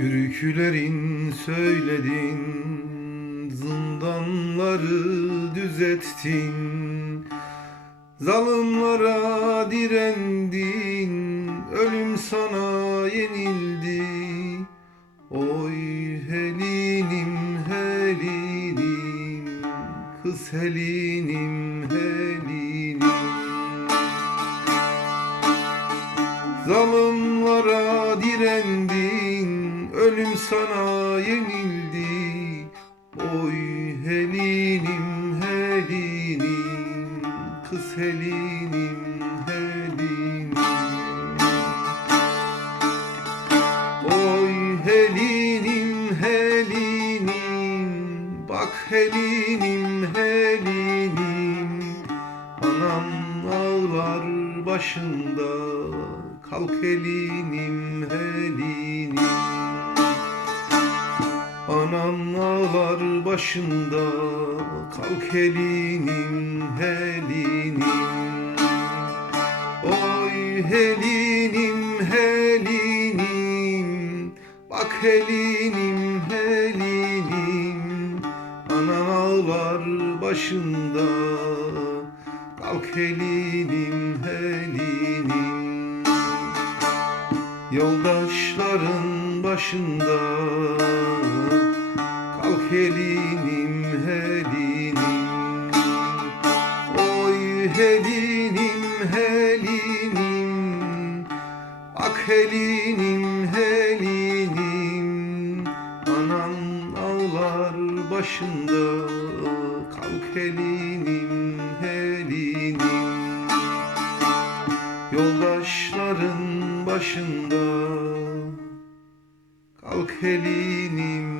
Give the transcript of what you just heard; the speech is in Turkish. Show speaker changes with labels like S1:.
S1: Türkülerin söyledin Zindanları düzettin Zalimlara direndin Ölüm sana yenildi. Oy helinim helinim Kız helinim helinim. Zalimlara direndin Ölüm sana yenildi. Oy helinim helinim. Kız helinim helinim. Oy helinim helinim. Bak helinim helinim. Anam ağlar başında. Kalk helinim helinim Ağlar başında Kalk helinim helinim Oy helinim helinim Bak helinim helinim ağlar başında Kalk helinim helinim Yoldaşların başında Kalk helinim helinim. Oy helinim helinim. Ak helinim helinim. Anan ağlar başında. Kalk helinim helinim Yoldaşların başında. Kalk helinim